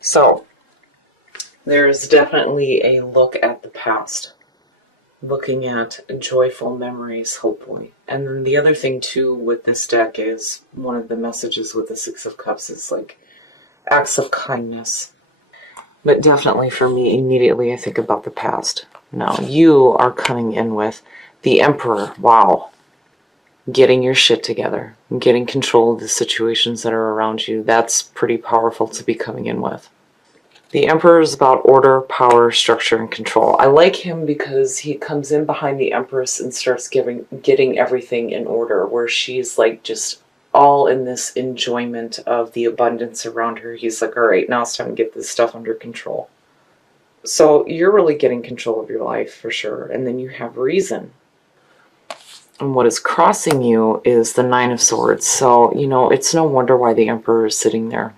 So, there's definitely a look at the past. Looking at joyful memories, hopefully. And then the other thing, too, with this deck is one of the messages with the Six of Cups is like acts of kindness. But definitely for me, immediately I think about the past. Now, you are coming in with the Emperor. Wow. Getting your shit together. Getting control of the situations that are around you. That's pretty powerful to be coming in with. The Emperor is about order, power, structure, and control. I like him because he comes in behind the Empress and starts getting everything in order, where she's like just all in this enjoyment of the abundance around her. He's like, all right, now it's time to get this stuff under control. So you're really getting control of your life for sure. And then you have reason. And what is crossing you is the Nine of Swords. So, it's no wonder why the Emperor is sitting there.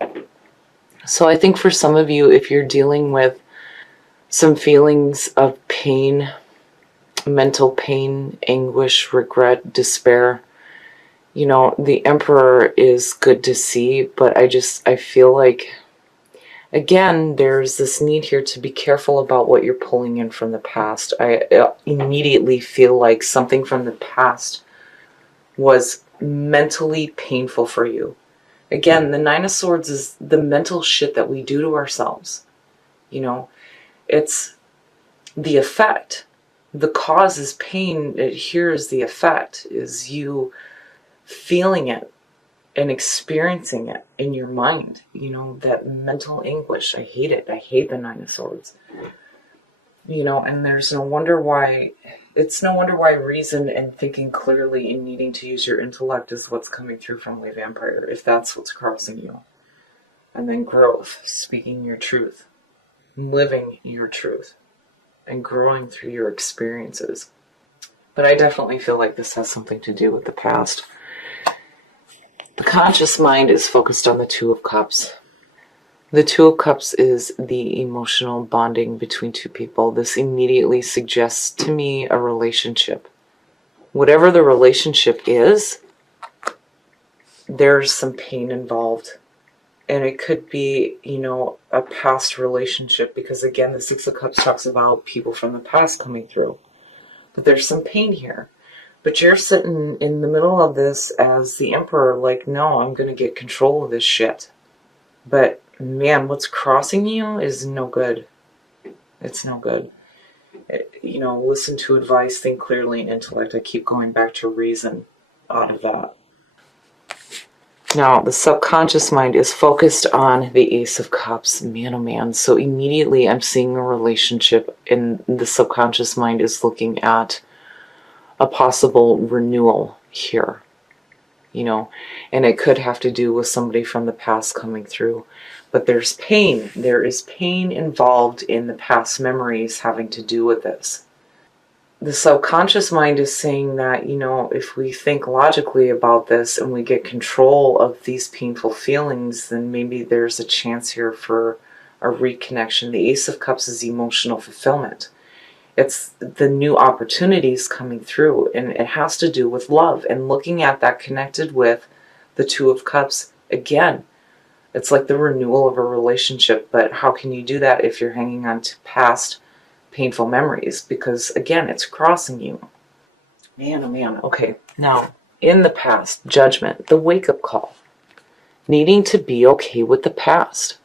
So I think for some of you, if you're dealing with some feelings of pain, mental pain, anguish, regret, despair, the Emperor is good to see, but I feel like, again, there's this need here to be careful about what you're pulling in from the past. I immediately feel like something from the past was mentally painful for you. Again, the Nine of Swords is the mental shit that we do to ourselves. It's the effect. The cause is pain. Here is the effect, is you feeling it and experiencing it in your mind. That mental anguish. I hate it. I hate the Nine of Swords. And there's no wonder why... It's no wonder why reason and thinking clearly and needing to use your intellect is what's coming through from the Vampire, if that's what's crossing you. And then growth, speaking your truth, living your truth, and growing through your experiences. But I definitely feel like this has something to do with the past. The conscious mind is focused on the Two of Cups. The Two of Cups is the emotional bonding between two people. This immediately suggests to me a relationship. Whatever the relationship is, there's some pain involved. And it could be, a past relationship, because again, the Six of Cups talks about people from the past coming through. But there's some pain here. But you're sitting in the middle of this as the Emperor, like, no, I'm going to get control of this shit. But man, what's crossing you is no good. It's no good. Listen to advice, think clearly, and intellect. I keep going back to reason out of that. Now, the subconscious mind is focused on the Ace of Cups. Man, oh man. So immediately I'm seeing a relationship, and the subconscious mind is looking at a possible renewal here. And it could have to do with somebody from the past coming through. But there's pain. There is pain involved in the past memories having to do with this. The subconscious mind is saying that, if we think logically about this and we get control of these painful feelings, then maybe there's a chance here for a reconnection. The Ace of Cups is emotional fulfillment. It's the new opportunities coming through, and it has to do with love and looking at that connected with the Two of Cups. Again, it's like the renewal of a relationship, but how can you do that if you're hanging on to past painful memories? Because again, it's crossing you. Man, oh man. Okay, now, in the past, judgment, the wake-up call. Needing to be okay with the past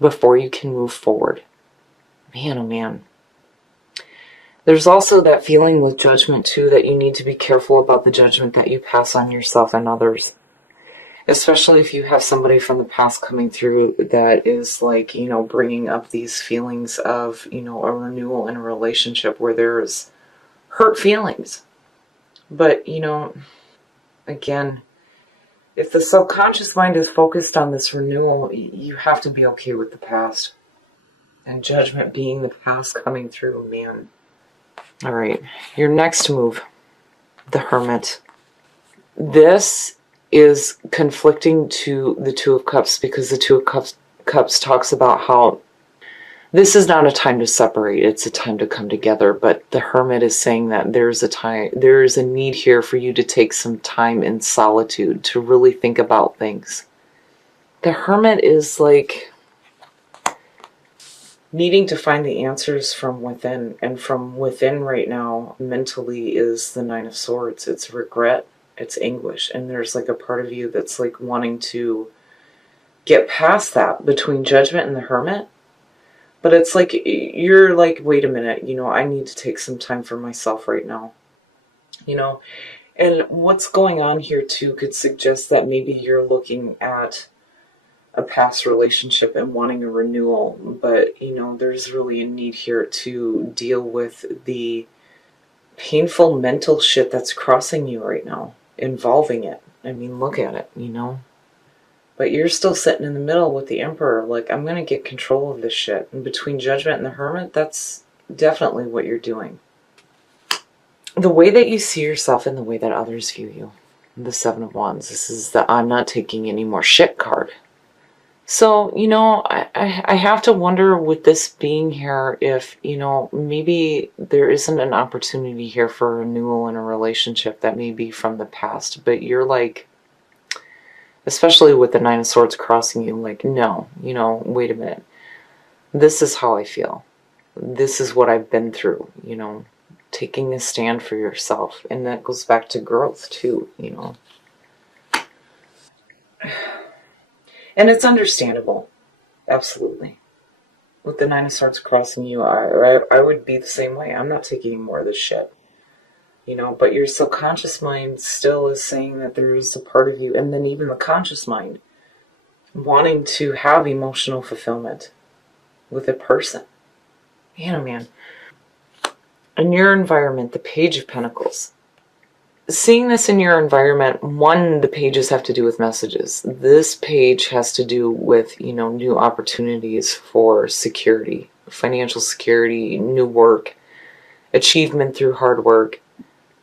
before you can move forward. Man, oh man. There's also that feeling with judgment, too, that you need to be careful about the judgment that you pass on yourself and others. Especially if you have somebody from the past coming through that is like, bringing up these feelings of, a renewal in a relationship where there's hurt feelings. But, again, if the subconscious mind is focused on this renewal, you have to be okay with the past. And judgment being the past coming through, man. All right, your next move, the Hermit. This is conflicting to the Two of Cups, because the Two of Cups talks about how this is not a time to separate, it's a time to come together. But the Hermit is saying that there is a need here for you to take some time in solitude to really think about things. The Hermit is like, needing to find the answers from within. And from within right now, mentally, is the Nine of Swords. It's regret, it's anguish. And there's like a part of you that's like wanting to get past that between Judgment and the Hermit. But it's like, you're like, wait a minute, I need to take some time for myself right now. And what's going on here too could suggest that maybe you're looking at a past relationship and wanting a renewal, but there's really a need here to deal with the painful mental shit that's crossing you right now, involving it. I mean, look at it. But you're still sitting in the middle with the Emperor, like, I'm gonna get control of this shit. And between Judgment and the Hermit, that's definitely what you're doing. The way that you see yourself and the way that others view you. The Seven of Wands. This is the I'm not taking any more shit card. So, I have to wonder with this being here if, maybe there isn't an opportunity here for a renewal in a relationship that may be from the past. But you're like, especially with the Nine of Swords crossing you, like, no, wait a minute. This is how I feel. This is what I've been through, taking a stand for yourself. And that goes back to growth too, And it's understandable. Absolutely. With the Nine of Swords crossing you, I would be the same way. I'm not taking any more of this shit. But your subconscious mind still is saying that there is a part of you, and then even the conscious mind, wanting to have emotional fulfillment with a person. Man. In your environment, the Page of Pentacles. Seeing this in your environment, one, the pages have to do with messages. This page has to do with, new opportunities for security, financial security, new work, achievement through hard work,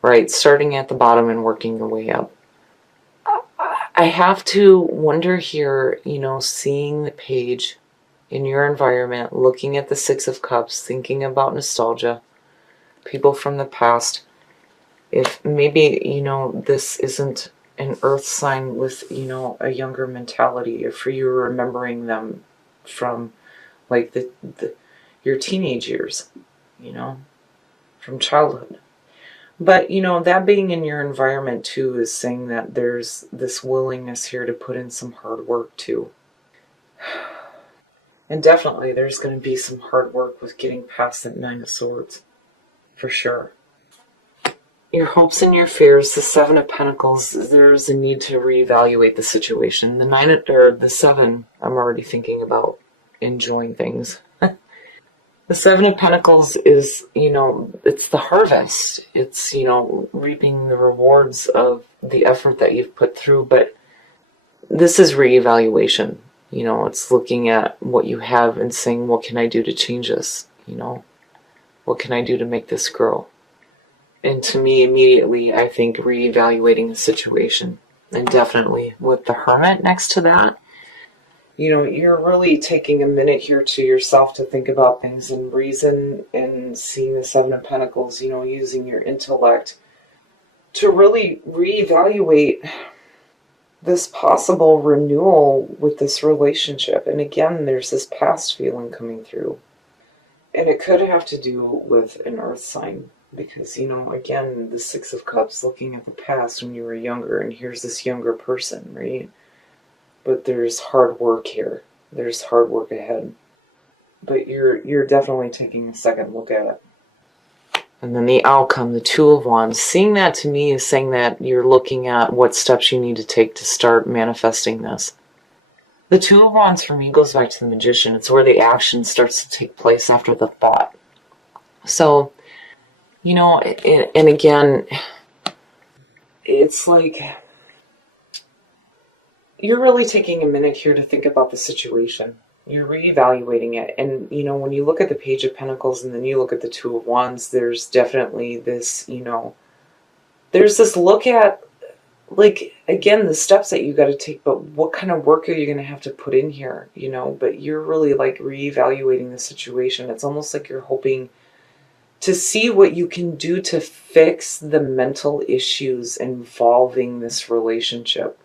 right? Starting at the bottom and working your way up. I have to wonder here, seeing the page in your environment, looking at the Six of Cups, thinking about nostalgia, people from the past, if maybe, this isn't an earth sign with, a younger mentality, if you're remembering them from like your teenage years, from childhood. But, that being in your environment too is saying that there's this willingness here to put in some hard work too. And definitely there's going to be some hard work with getting past that Nine of Swords. For sure. Your hopes and your fears, the Seven of Pentacles, there's a need to reevaluate the situation. The Seven, I'm already thinking about enjoying things. The Seven of Pentacles is, it's the harvest. It's, reaping the rewards of the effort that you've put through. But this is reevaluation. It's looking at what you have and saying, what can I do to change this? What can I do to make this grow? And to me, immediately, I think reevaluating the situation. And definitely with the Hermit next to that, you're really taking a minute here to yourself to think about things and reason, and seeing the Seven of Pentacles, using your intellect to really reevaluate this possible renewal with this relationship. And again, there's this past feeling coming through. And it could have to do with an earth sign. Because, again, the Six of Cups, looking at the past when you were younger, and here's this younger person, right? But there's hard work here. There's hard work ahead. But you're definitely taking a second look at it. And then the outcome, the Two of Wands. Seeing that to me is saying that you're looking at what steps you need to take to start manifesting this. The Two of Wands for me goes back to the Magician. It's where the action starts to take place after the thought. So, and again, it's like you're really taking a minute here to think about the situation. You're reevaluating it. And, when you look at the Page of Pentacles and then you look at the Two of Wands, there's definitely this, there's this look at, like, again, the steps that you got to take, but what kind of work are you going to have to put in here, But you're really, like, reevaluating the situation. It's almost like you're hoping to see what you can do to fix the mental issues involving this relationship,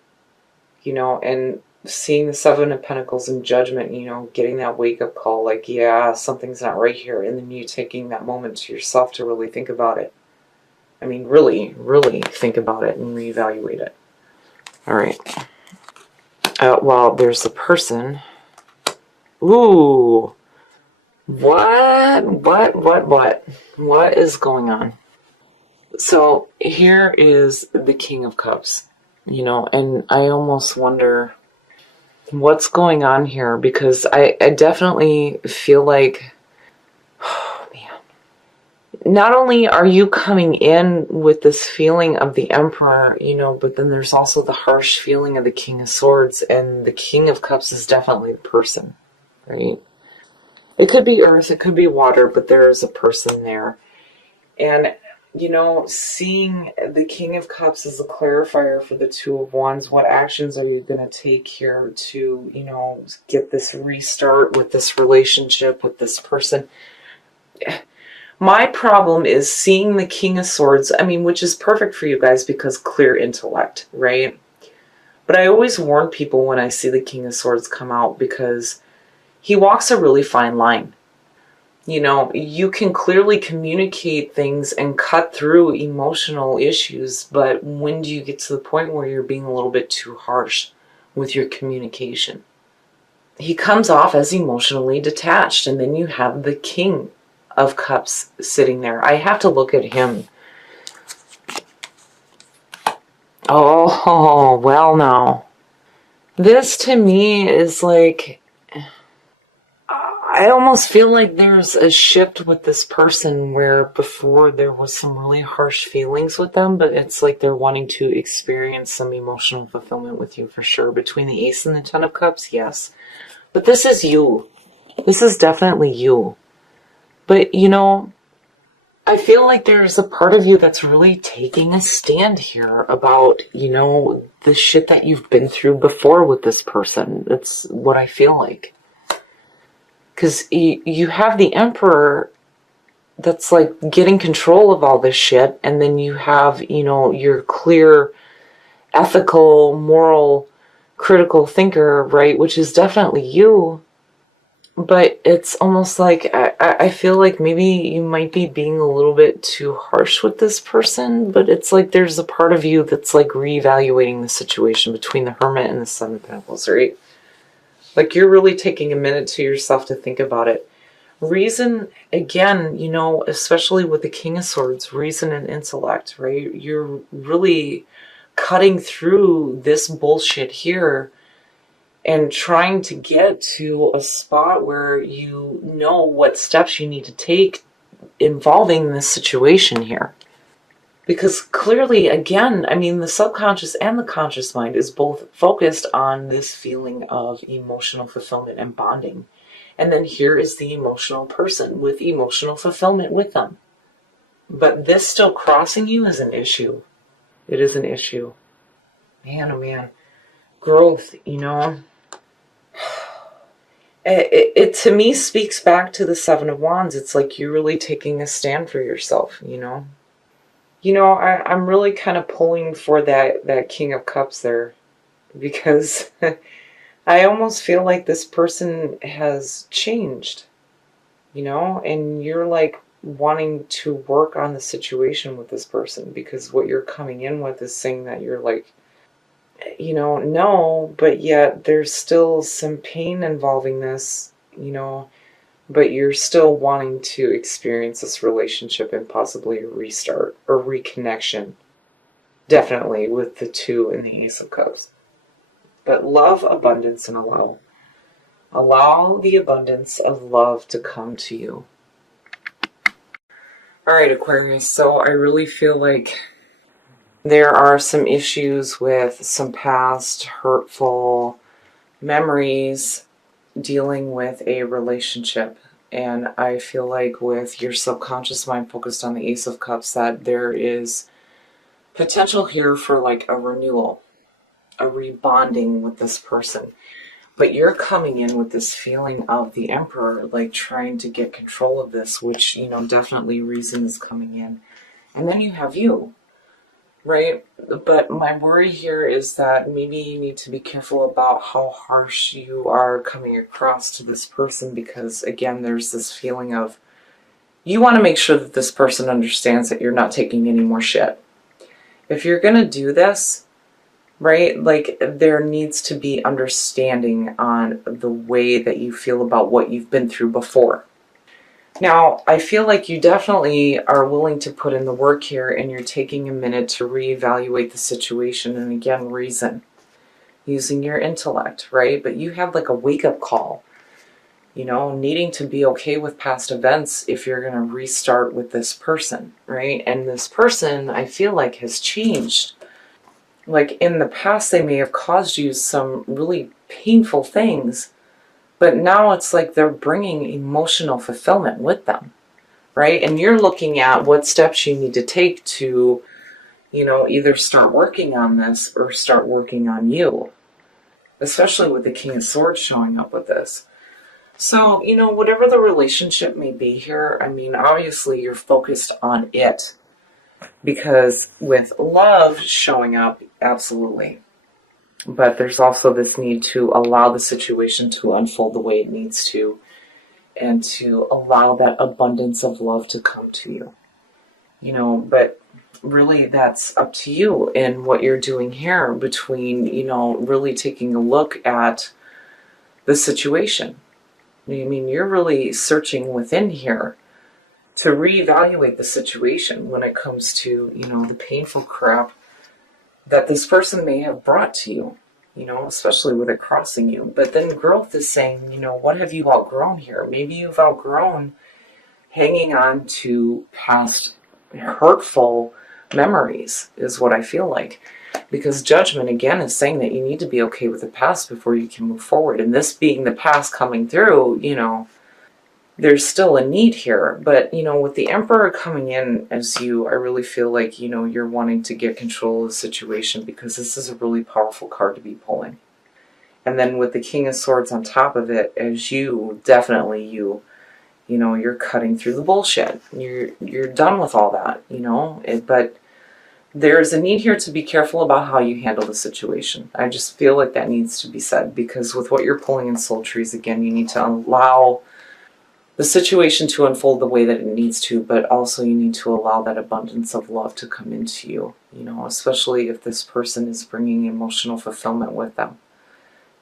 and seeing the Seven of Pentacles in Judgment, you know, getting that wake-up call, like, yeah, something's not right here, and then you taking that moment to yourself to really think about it. I mean, really, really think about it and reevaluate it. All right. Well, there's the person. Ooh. What? What is going on? So here is the King of Cups, you know, and I almost wonder what's going on here, because I definitely feel like, oh man, not only are you coming in with this feeling of the Emperor, you know, but then there's also the harsh feeling of the King of Swords, and the King of Cups is definitely the person, right? It could be earth, it could be water, but there is a person there. And, you know, seeing the King of Cups as a clarifier for the Two of Wands, what actions are you going to take here to, you know, get this restart with this relationship, with this person? My problem is seeing the King of Swords, I mean, which is perfect for you guys because clear intellect, right? But I always warn people when I see the King of Swords come out, because he walks a really fine line. You know, you can clearly communicate things and cut through emotional issues, but when do you get to the point where you're being a little bit too harsh with your communication? He comes off as emotionally detached, and then you have the King of Cups sitting there. I have to look at him. Oh, well, now. This to me is like, I almost feel like there's a shift with this person where before there was some really harsh feelings with them, but it's like they're wanting to experience some emotional fulfillment with you for sure. Between the Ace and the Ten of Cups, yes. But this is you. This is definitely you. But, you know, I feel like there's a part of you that's really taking a stand here about, you know, the shit that you've been through before with this person. That's what I feel like. Because you have the Emperor that's like getting control of all this shit, and then you have, you know, your clear, ethical, moral, critical thinker, right, which is definitely you. But it's almost like I feel like maybe you might be being a little bit too harsh with this person, but it's like there's a part of you that's like reevaluating the situation between the Hermit and the Seven of Pentacles, right? Like you're really taking a minute to yourself to think about it. Reason, again, you know, especially with the King of Swords, reason and intellect, right? You're really cutting through this bullshit here and trying to get to a spot where you know what steps you need to take involving this situation here. Because clearly, again, I mean, the subconscious and the conscious mind is both focused on this feeling of emotional fulfillment and bonding. And then here is the emotional person with emotional fulfillment with them. But this still crossing you is an issue. It is an issue. Man, oh man. Growth, you know. It to me speaks back to the Seven of Wands. It's like you're really taking a stand for yourself, you know. You know, I'm really kind of pulling for that King of Cups there, because I almost feel like this person has changed, you know, and you're like wanting to work on the situation with this person, because what you're coming in with is saying that you're like, you know, no, but yet there's still some pain involving this, you know, but you're still wanting to experience this relationship and possibly a restart or reconnection. Definitely with the Two and the Ace of Cups. But love, abundance, and allow. Allow the abundance of love to come to you. Alright, Aquarius, so I really feel like there are some issues with some past hurtful memories dealing with a relationship. And I feel like with your subconscious mind focused on the Ace of Cups, that there is potential here for like a renewal, a rebonding with this person. But you're coming in with this feeling of the Emperor, like trying to get control of this, which, you know, definitely reason is coming in. And then you have you. right? But my worry here is that maybe you need to be careful about how harsh you are coming across to this person, because again, there's this feeling of you want to make sure that this person understands that you're not taking any more shit. If you're going to do this, right, like there needs to be understanding on the way that you feel about what you've been through before. Now, I feel like you definitely are willing to put in the work here, and you're taking a minute to reevaluate the situation and again reason using your intellect, right? But you have like a wake-up call, needing to be okay with past events if you're going to restart with this person, right? And this person, I feel like, has changed. Like in the past, they may have caused you some really painful things, but now it's like they're bringing emotional fulfillment with them, right? And you're looking at what steps you need to take to, either start working on this or start working on you, especially with the King of Swords showing up with this. So, whatever the relationship may be here, I mean, obviously you're focused on it, because with love showing up, absolutely. But there's also this need to allow the situation to unfold the way it needs to, and to allow that abundance of love to come to you. But really that's up to you and what you're doing here between, really taking a look at the situation. I mean, you're really searching within here to reevaluate the situation when it comes to, the painful crap that this person may have brought to you, especially with it crossing you. But then growth is saying, what have you outgrown here? Maybe you've outgrown hanging on to past hurtful memories, is what I feel like. Because judgment, again, is saying that you need to be okay with the past before you can move forward. And this being the past coming through, there's still a need here. But, with the Emperor coming in as you, I really feel like, you're wanting to get control of the situation, because this is a really powerful card to be pulling. And then with the King of Swords on top of it, as you, definitely you're cutting through the bullshit. You're done with all that, but there's a need here to be careful about how you handle the situation. I just feel like that needs to be said, because with what you're pulling in Soul Trees, again, you need to allow the situation to unfold the way that it needs to, but also you need to allow that abundance of love to come into you, especially if this person is bringing emotional fulfillment with them.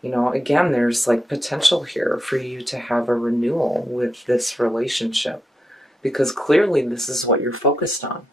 Again, there's like potential here for you to have a renewal with this relationship, because clearly this is what you're focused on.